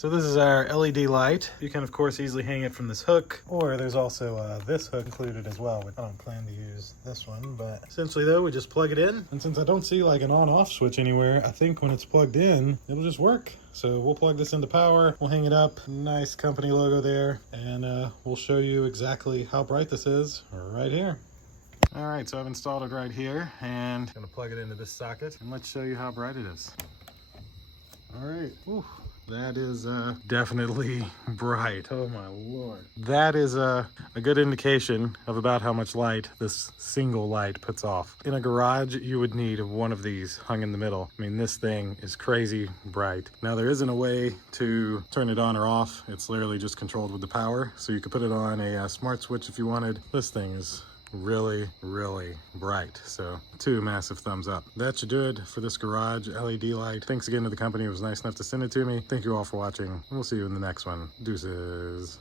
So this is our LED light. You can of course easily hang it from this hook, or there's also this hook included as well. I don't plan to use this one, but essentially though, we just plug it in. And since I don't see like an on-off switch anywhere, I think when it's plugged in, it'll just work. So we'll plug this into power, we'll hang it up, nice company logo there, and we'll show you exactly how bright this is right here. All right, so I've installed it right here, and I'm gonna plug it into this socket, and let's show you how bright it is. All right, whew, that is definitely bright. Oh my Lord. That is a good indication of about how much light this single light puts off. In a garage, you would need one of these hung in the middle. I mean, this thing is crazy bright. Now, there isn't a way to turn it on or off. It's literally just controlled with the power. So you could put it on a smart switch if you wanted. This thing is really, really bright. So 2 massive thumbs up. That should do it for this garage LED light. Thanks again to the company who was nice enough to send it to me. Thank you all for watching. We'll see you in the next one. Deuces.